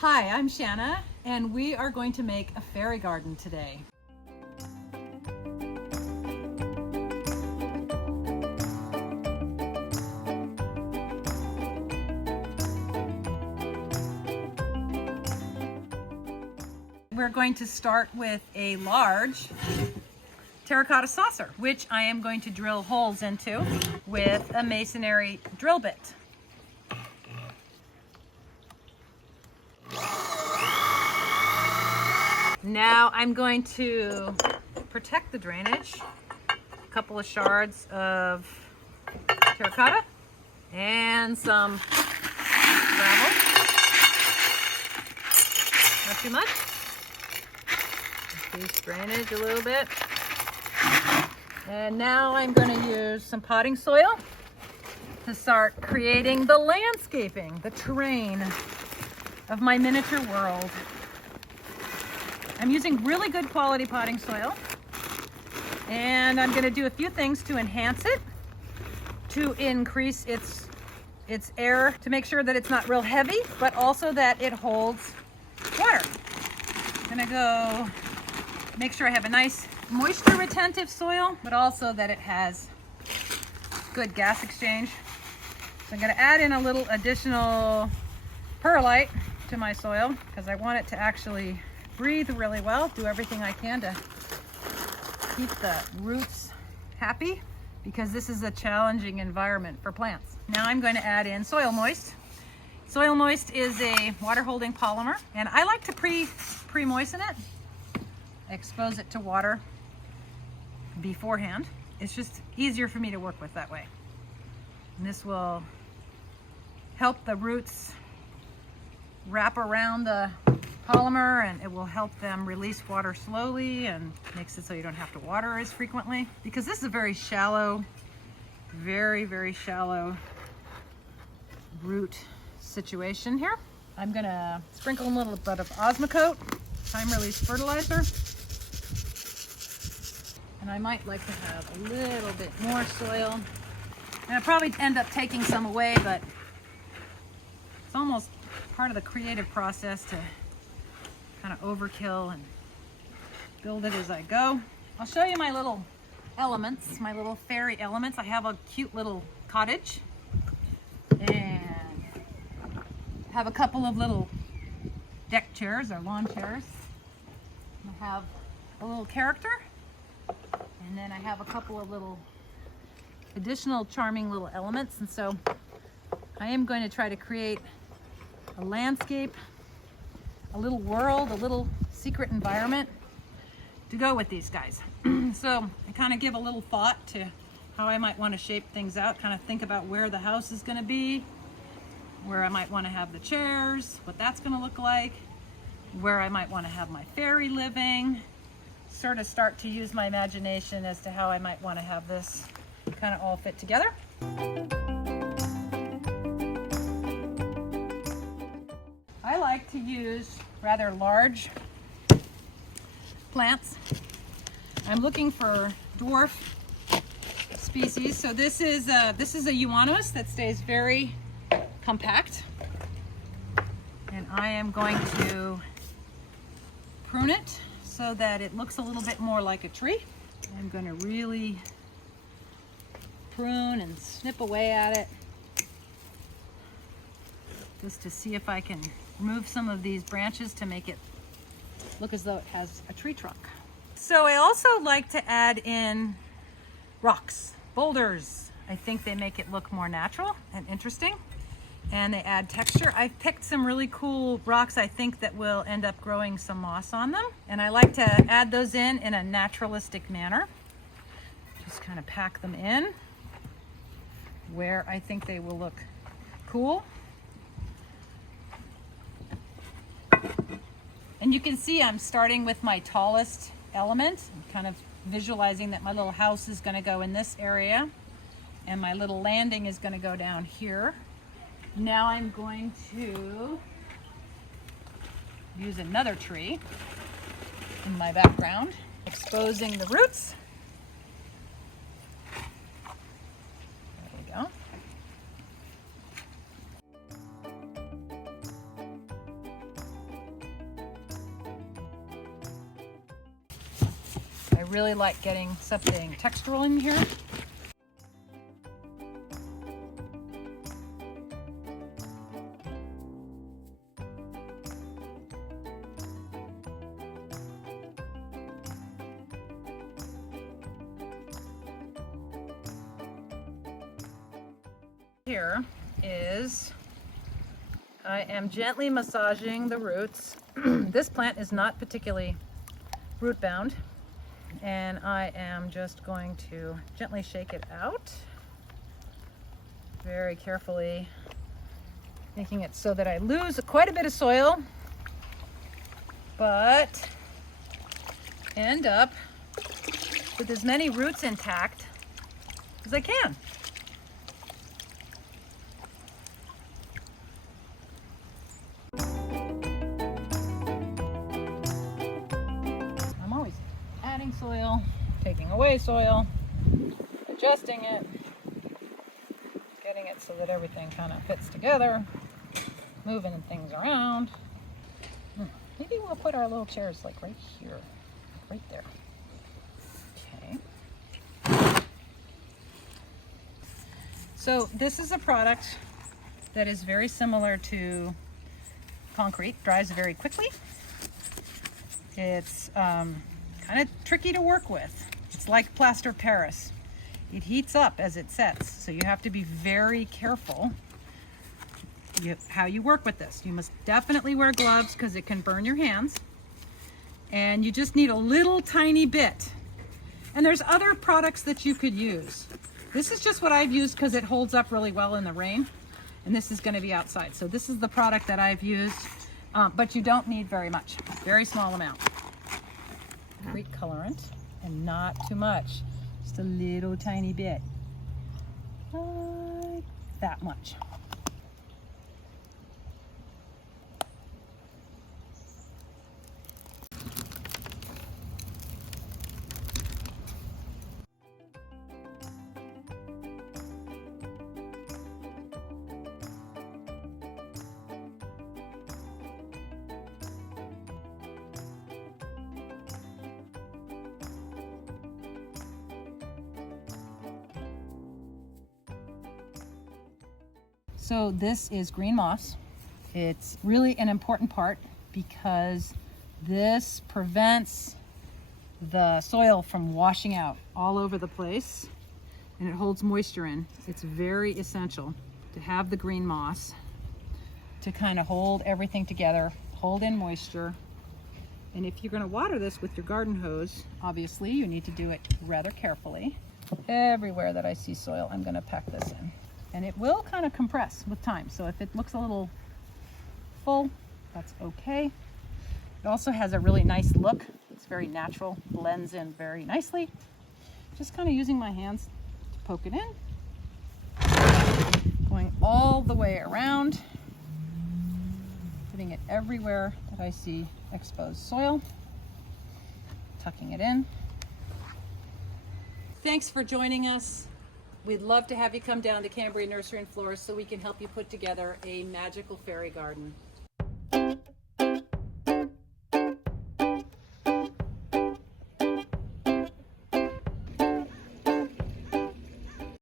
Hi, I'm Shanna, and we are going to make a fairy garden today. We're going to start with a large terracotta saucer, which I am going to drill holes into with a masonry drill bit. Now I'm going to protect the drainage, a couple of shards of terracotta and some gravel, not too much. Increase drainage a little bit. And now I'm going to use some potting soil to start creating the landscaping, the terrain of my miniature world. I'm using really good quality potting soil, and I'm going to do a few things to enhance it, to increase its air, to make sure that it's not real heavy, but also that it holds water. I'm going to go make sure I have a nice moisture retentive soil, but also that it has good gas exchange. So I'm going to add in a little additional perlite to my soil because I want it to actually breathe really well, do everything I can to keep the roots happy, because this is a challenging environment for plants. Now I'm going to add in Soil Moist. Soil Moist is a water holding polymer, and I like to pre-moisten it. I expose it to water beforehand. It's just easier for me to work with that way. And this will help the roots wrap around the polymer, and it will help them release water slowly and makes it so you don't have to water as frequently, because this is a very shallow, very shallow root situation here. I'm gonna sprinkle a little bit of Osmocote, time release fertilizer, and I might like to have a little bit more soil, and I'll probably end up taking some away, but it's almost part of the creative process to kind of overkill and build it as I go. I'll show you my little elements, my little fairy elements. I have a cute little cottage and have a couple of little deck chairs or lawn chairs. I have a little character, and then I have a couple of little additional charming little elements. And so I am going to try to create a landscape, a little world, a little secret environment to go with these guys. So I kind of give a little thought to how I might want to shape things out, kind of think about where the house is going to be, where I might want to have the chairs, what that's going to look like, where I might want to have my fairy living, sort of start to use my imagination as to how I might want to have this kind of all fit together. I like to use rather large plants. I'm looking for dwarf species. So this is a euonymus that stays very compact, and I am going to prune it so that it looks a little bit more like a tree. I'm going to really prune and snip away at it just to see if I can remove some of these branches to make it look as though it has a tree trunk. So I also like to add in rocks, boulders. I think they make it look more natural and interesting, and they add texture. I've picked some really cool rocks I think that will end up growing some moss on them, and I like to add those in a naturalistic manner. Just kind of pack them in where I think they will look cool. And you can see I'm starting with my tallest element. I'm kind of visualizing that my little house is going to go in this area and my little landing is going to go down here. Now I'm going to use another tree in my background, exposing the roots. There we go. really like getting something textural in here. Here is, I am gently massaging the roots. This plant is not particularly root bound, and I am just going to gently shake it out very carefully, making it so that I lose quite a bit of soil but end up with as many roots intact as I can. Soil, taking away soil, adjusting it, getting it so that everything kind of fits together, moving things around. Maybe we'll put our little chairs like right here, right there. Okay. So this is a product that is very similar to concrete, dries very quickly. It's kind of tricky to work with. It's like plaster Paris. It heats up as it sets, so you have to be very careful how you work with this. You must definitely wear gloves because it can burn your hands, and you just need a little tiny bit. And there's other products that you could use. This is just what I've used because it holds up really well in the rain, and this is going to be outside. So this is the product that I've used, but you don't need very much, very small amount. Concrete colorant, and not too much, just a little tiny bit, like that much. So this is green moss. It's really an important part because this prevents the soil from washing out all over the place, and it holds moisture in. It's very essential to have the green moss to kind of hold everything together, hold in moisture. And if you're going to water this with your garden hose, obviously you need to do it rather carefully. Everywhere that I see soil, I'm going to pack this in. And it will kind of compress with time. So if it looks a little full, that's okay. It also has a really nice look. It's very natural, blends in very nicely. Just kind of using my hands to poke it in. Going all the way around. Putting it everywhere that I see exposed soil. Tucking it in. Thanks for joining us. We'd love to have you come down to Cambria Nursery Florist so we can help you put together a magical fairy garden.